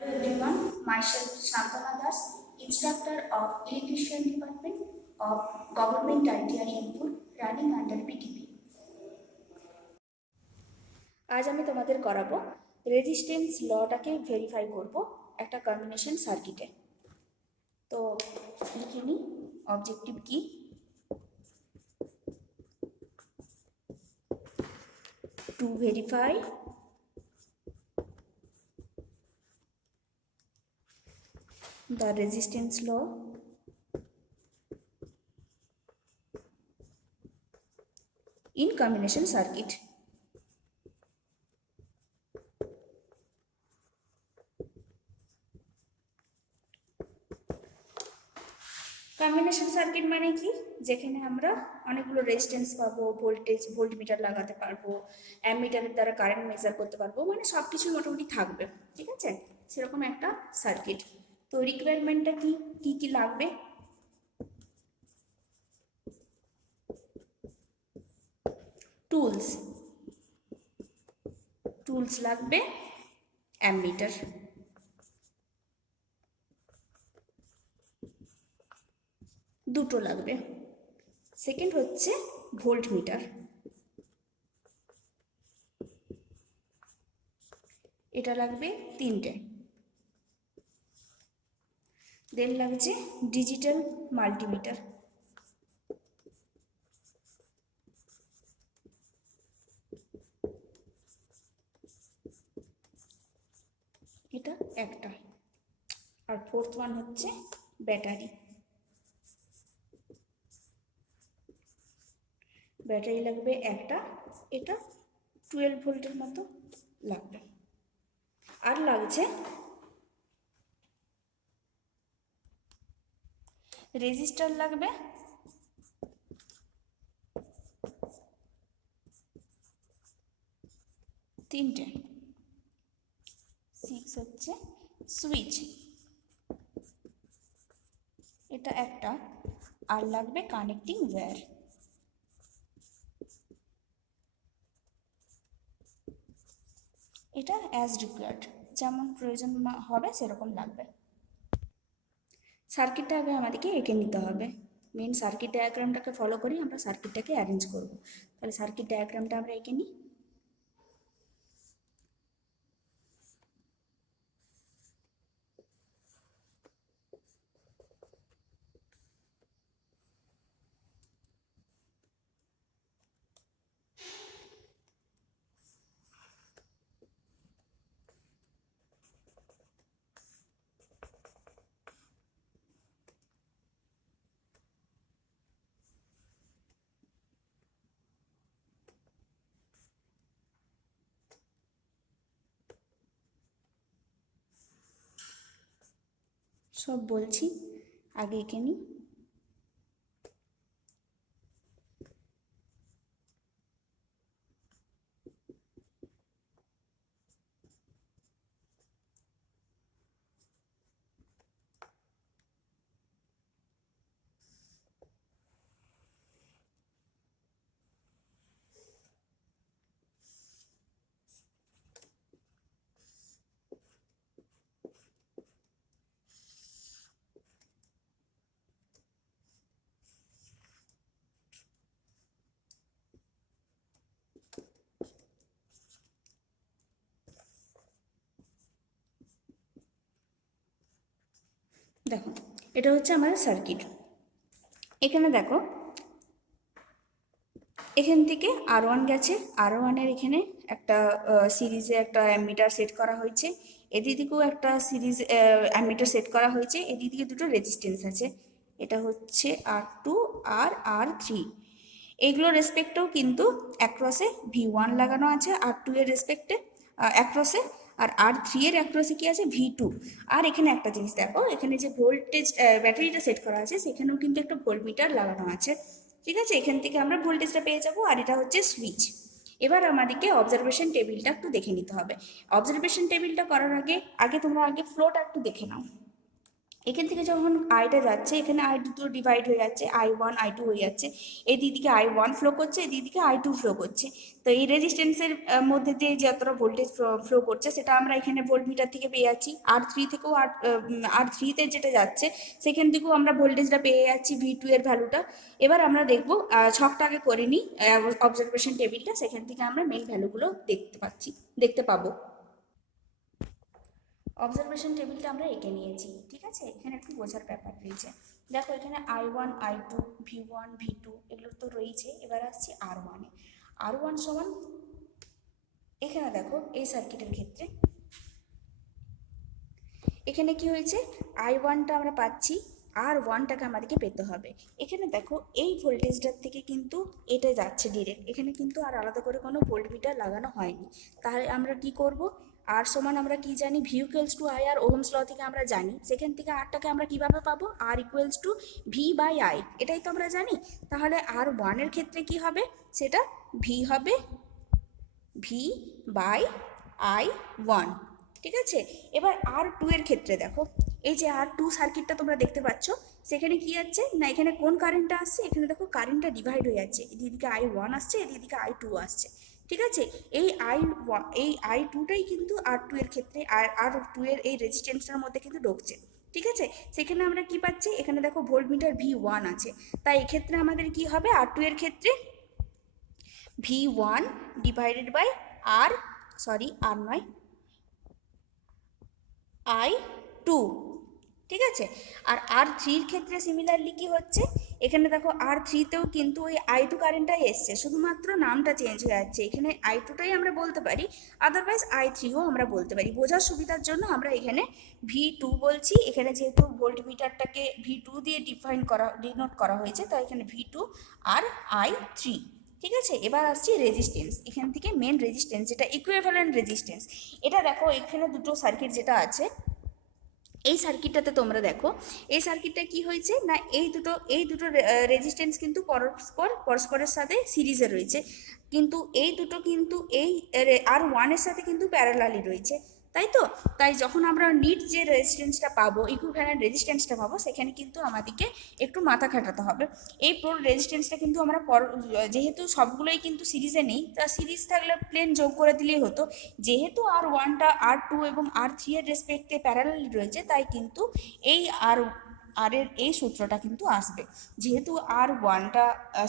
Hello everyone, myself Shantana Das, instructor of Electrician Department of Government ITI Input running under PTP. আজ আমি তোমাদের করাবো resistance লটাকে verify করব একটা কম্বিনেশন সার্কিটে। তো লিখে নিই অবজেক্টিভ কি, to verify the resistance law in combination circuit. Combination circuit মানে কি, যেখানে আমরা অনেকগুলো রেজিস্ট্যান্স পাবো, ভোল্টমিটার লাগাতে পারবো, অ্যামিটারের দ্বারা কারেন্ট মেজার করতে পারবো, মানে সব কিছু মোটামুটি থাকবে, ঠিক আছে, সেরকম একটা সার্কিট। তো রিকোয়ারমেন্টটা কি কি কি লাগবে? টুলস টুলস লাগবে, অ্যামিটার, দুটো লাগবে। সেকেন্ড হচ্ছে ভোল্টমিটার, এটা লাগবে তিনটে। দেন লাগছে ডিজিটাল মাল্টিমিটার, এটা একটা। আর ফোর্থ ওয়ান হচ্ছে ব্যাটারি। ব্যাটারি লাগবে একটা, এটা 12 ভোল্টের মতো লাগবে। আর লাগছে রেজিস্টার লাগবে তিনটে। 6 হচ্ছে সুইচ, এটা একটা। আর লাগবে কানেক্টিং ওয়্যার, এটা অ্যাজ রিকোয়ার্ড, যেমন প্রয়োজন হবে সেরকম লাগবে। সার্কিটটা আগে আমাদেরকে এঁকে নিতে হবে। মেন সার্কিট ডায়াগ্রামটাকে ফলো করি আমরা সার্কিটটাকে অ্যারেঞ্জ করব। তাহলে সার্কিট ডায়াগ্রামটা আমরা এঁকে নিই। সব বলছি, আগে এঁকে নিই। দেখো, এটা হচ্ছে আমাদের সার্কিট। এখানে দেখো, এখান থেকে R1 গেছে, R1-এর এখানে একটা সিরিজে একটা অ্যামিটার সেট করা হয়েছে, এদিকেও একটা সিরিজ অ্যামিটার সেট করা হয়েছে, এদিকে দুটো রেজিস্ট্যান্স আছে, এটা হচ্ছে R2 আর R3। এইগুলোর রেসপেক্টেও কিন্তু অ্যাক্রসে V1 লাগানো আছে, R2 এর রেসপেক্টে অ্যাক্রসে, আর R3 এর অ্যাক্রসে কি আছে V2। আর এখানে একটা জিনিস দেখো, এখানে যে ভোল্টেজ ব্যাটারিটা সেট করা আছে সেখানেও কিন্তু একটা ভোল্টমিটার লাগানো আছে, ঠিক আছে, এখান থেকে আমরা ভোল্টেজটা পেয়ে যাবো। আর এটা হচ্ছে সুইচ। এবার আমাদেরকে অবজারভেশন টেবিলটা একটু দেখে নিতে হবে। অবজারভেশন টেবিলটা করার আগে তোমরা আগে ফ্লোটা একটু দেখে নাও। এখান থেকে যখন আইটা যাচ্ছে, এখানে আই দুটো ডিভাইড হয়ে যাচ্ছে, I1 I2 হয়ে যাচ্ছে। এই দিকে I1 ফ্লো করছে, এই দিকে I2 ফ্লো করছে। তো এই রেজিস্ট্যান্সের মধ্যে দিয়ে যতটা ভোল্টেজ ফ্লো করছে সেটা আমরা এখানে ভোল্টমিটার থেকে পেয়ে যাচ্ছি। R3 থেকেও R3-তে যেটা যাচ্ছে সেখান থেকেও আমরা ভোল্টেজটা পেয়ে যাচ্ছি, V2 এর ভ্যালুটা। এবার আমরা দেখবো, ছকটাকে করে নিই অবজারভেশন টেবিলটা, সেখান থেকে আমরা মেন ভ্যালুগুলো দেখতে পাবো। অবজারভেশন টেবিলটা আমরা এঁকে নিয়েছি, ঠিক আছে। এখানে একটু বোঝার ব্যাপার রয়েছে। দেখো এখানে I1 I2 V1 V2 এগুলো তো রয়েছে। এবার আসছি R1-এ। R1 সমান, এখানে দেখো এই সার্কিটের ক্ষেত্রে এখানে কি হয়েছে, I1টা আমরা পাচ্ছি, R1টাকে আমাদেরকে পেতে হবে। এখানে দেখো এই ভোল্টেজটার থেকে কিন্তু এটা যাচ্ছে ডিরেক্ট, এখানে কিন্তু আর আলাদা করে কোনো ভোল্টমিটার লাগানো হয়নি। তাহলে আমরা কি করব, আর সমান আমরা কি জানি, V equals to I, R Ohm's law থেকে আমরা জানি। সেখান থেকে আরটাকে আমরা কিভাবে পাবো, R equals to V by I, এটাই তো আমরা জানি। তাহলে R1-এর ক্ষেত্রে কি হবে, সেটা ভি হবে ভি বাই I1, ঠিক আছে। এবার R2-এর ক্ষেত্রে দেখো, এই যে R2 সার্কিটটা তোমরা দেখতে পাচ্ছ, সেখানে কি যাচ্ছে না, এখানে কোন কারেন্টটা আসছে, এখানে দেখো কারেন্টটা ডিভাইড হয়ে যাচ্ছে, এদিকে I1 আসছে, এদিকে I2 আসছে, ঠিক আছে। এই I2টাই কিন্তু R2-এর ক্ষেত্রে R2-এর এই রেজিস্ট্যান্সটার মধ্যে কিন্তু ঢুকছে, ঠিক আছে। সেখানে আমরা কি পাচ্ছি, এখানে দেখো ভোল্টমিটার V1 আছে, তাই এক্ষেত্রে আমাদের কি হবে, R2-এর ক্ষেত্রে V1 divided by R, sorry R নয়, I2, ঠিক আছে। আর R3-র ক্ষেত্রে সিমিলারলি কি হচ্ছে, এখানে দেখো R3-তেও কিন্তু ওই I2 কারেন্টটাই এসছে, শুধুমাত্র নামটা চেঞ্জ হয়ে যাচ্ছে। এখানে I2টাই আমরা বলতে পারি, আদারওয়াইজ I3ও আমরা বলতে পারি। বোঝার সুবিধার জন্য আমরা এখানে V2 বলছি, এখানে যেহেতু ভোল্টমিটারটাকে V2 দিয়ে ডিনোট করা হয়েছে, তাই এখানে V2 আর I3, ঠিক আছে। এবার আসছি রেজিস্ট্যান্স, এখান থেকে মেন রেজিস্ট্যান্স যেটা ইকুইভ্যালেন্ট রেজিস্ট্যান্স। এটা দেখো এখানে দুটো সার্কিট যেটা আছে, এই সার্কিটটাতে তোমরা দেখো, এই সার্কিটটা কি হয়েছে না, এই দুটো রেজিস্ট্যান্স কিন্তু পরস্পরের সাথে সিরিজে রয়েছে, কিন্তু এই দুটো কিন্তু এই R1-এর সাথে কিন্তু প্যারালালি রয়েছে, তাই তো। তাই যখন আমরা নিট যে রেজিস্ট্যান্সটা পাবো, ইকুইভ্যালেন্ট রেজিস্ট্যান্সটা পাবো, সেখানে কিন্তু আমাদেরকে একটু মাথা খাটাতে হবে। এই পুরো রেজিস্ট্যান্সটা কিন্তু আমরা যেহেতু সবগুলোই কিন্তু সিরিজে নেই, তা সিরিজ থাকলে প্লেন যোগ করে দিলেই হতো। যেহেতু R1টা R2 এবং R3 এর রেসপেক্টে প্যারালালি রয়েছে, তাই কিন্তু এই আর এর এই সূত্রটা কিন্তু আসবে। যেহেতু R1টা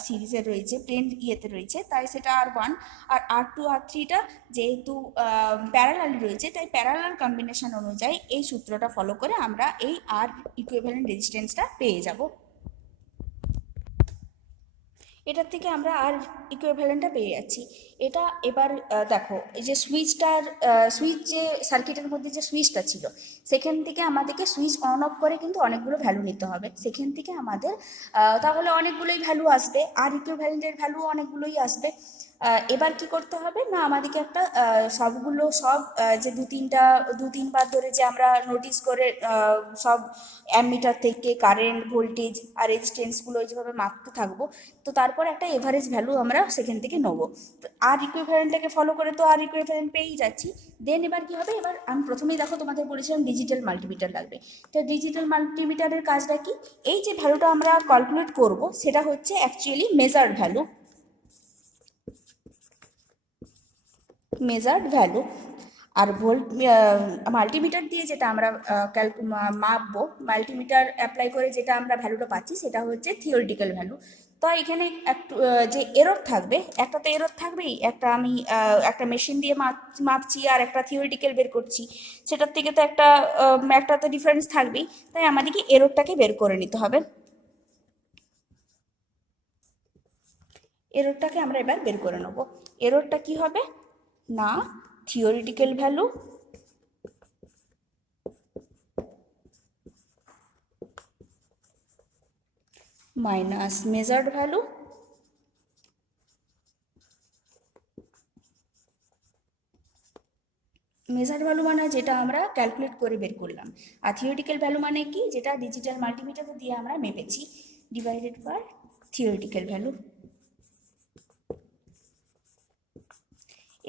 সিরিজে রয়েছে, প্লেন ইয়েতে রয়েছে, তাই সেটা R1, আর R2 R3টা যেহেতু প্যারালালি রয়েছে, তাই প্যারালাল কম্বিনেশন অনুযায়ী এই সূত্রটা ফলো করে আমরা এই আর ইকুইভ্যালেন্ট রেজিস্ট্যান্সটা পেয়ে যাব। এটার থেকে আমরা আর ইকুইভ্যালেন্টটা পেয়ে যাচ্ছি। এটা এবার দেখো, এই যে সুইচ যে সার্কিটের মধ্যে যে সুইচটা ছিল, সেখান থেকে আমাদেরকে সুইচ অন অফ করে কিন্তু অনেকগুলো ভ্যালু নিতে হবে। সেখান থেকে আমাদের তাহলে অনেকগুলোই ভ্যালু আসবে, আর ইকুইভ্যালেন্টের ভ্যালু অনেকগুলোই আসবে। এবার কি করতে হবে না, আমাদেরকে একটা যে দু তিনবার ধরে যে আমরা নোটিস করে সব অ্যামিটার থেকে কারেন্ট, ভোল্টেজ আর রেজিস্ট্যান্সগুলো যেভাবে মাপতে থাকবো, তো তারপর একটা এভারেজ ভ্যালু আমরা সেখান থেকে নেবো। তো আর ইকুইভ্যালেন্টটাকে ফলো করে তো আর ইকুইভ্যালেন্ট পেয়েই যাচ্ছি। দেন এবার কি হবে, এবার আমি প্রথমেই দেখো তোমাদের বলেছিলাম ডিজিটাল মাল্টিমিটার লাগবে। তো ডিজিটাল মাল্টিমিটারের কাজটা কি, এই যে ভ্যালুটা আমরা ক্যালকুলেট করব সেটা হচ্ছে অ্যাকচুয়ালি মেজার্ড ভ্যালু। আর মাল্টিমিটার দিয়ে যেটা আমরা মাপবো, মাল্টিমিটার অ্যাপ্লাই করে যেটা আমরা ভ্যালুটা পাচ্ছি, সেটা হচ্ছে থিওরিটিক্যাল ভ্যালু। তো এখানে একটু যে এরর থাকবে, একটা তো এরর থাকবেই, একটা মেশিন দিয়ে মাপছি আর একটা থিওরিটিক্যাল বের করছি, সেটার থেকে তো একটা তো ডিফারেন্স থাকবেই। তাই আমাদেরকে এররটাকে বের করে নিতে হবে। এররটাকে আমরা এবার বের করে নেব। এররটা কি হবে না, theoretical value minus measured value, measured value মানে যেটা আমরা ক্যালকুলেট করে বের করলাম, আর থিওরিটিক্যাল ভ্যালু মানে কি, যেটা ডিজিটাল মাল্টিমিটার দিয়ে আমরা মেপেছি, ডিভাইডেড বাই থিওরিটিক্যাল ভ্যালু।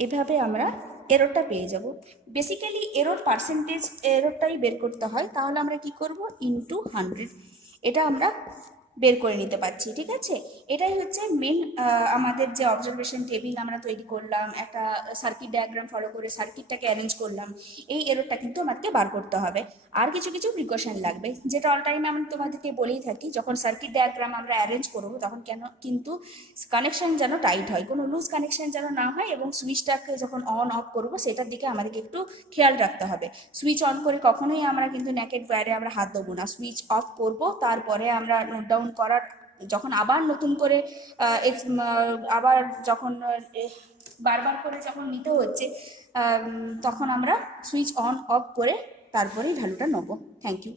এভাবে আমরা এররটা পেয়ে যাব। বেসিক্যালি এরর পার্সেন্টেজ এররটাই বের করতে হয়, তাহলে আমরা কি করব, ইনটু 100, এটা আমরা বের করে নিতে পারছি। ঠিক আছে, এটাই হচ্ছে মেন আমাদের যে অবজারভেশন টেবিল আমরা তৈরি করলাম, একটা সার্কিট ডায়াগ্রাম ফলো করে সার্কিটটাকে অ্যারেঞ্জ করলাম, এই এররটা কিন্তু আমাদেরকে বার করতে হবে। আর কিছু কিছু প্রিকশন লাগবে, যেটা অল টাইম আমি তোমাদেরকে বলেই থাকি, যখন সার্কিট ডায়াগ্রাম আমরা অ্যারেঞ্জ করবো তখন কেন কিন্তু কানেকশন যেন টাইট হয়, কোনো লুজ কানেকশন যেন না হয়, এবং সুইচটাকে যখন অন অফ করবো সেটার দিকে আমাদেরকে একটু খেয়াল রাখতে হবে। সুইচ অন করে কখনোই আমরা কিন্তু নেকেড ওয়্যারে আমরা হাত দেবো না, সুইচ অফ করব, তারপরে আমরা নোট ডাউন করার, যখন আবার নতুন করে আবার যখন বারবার করে যখন নিতে হচ্ছে, তখন আমরা সুইচ অন অফ করে তারপরেই ভ্যালুটা নেবো। Thank you.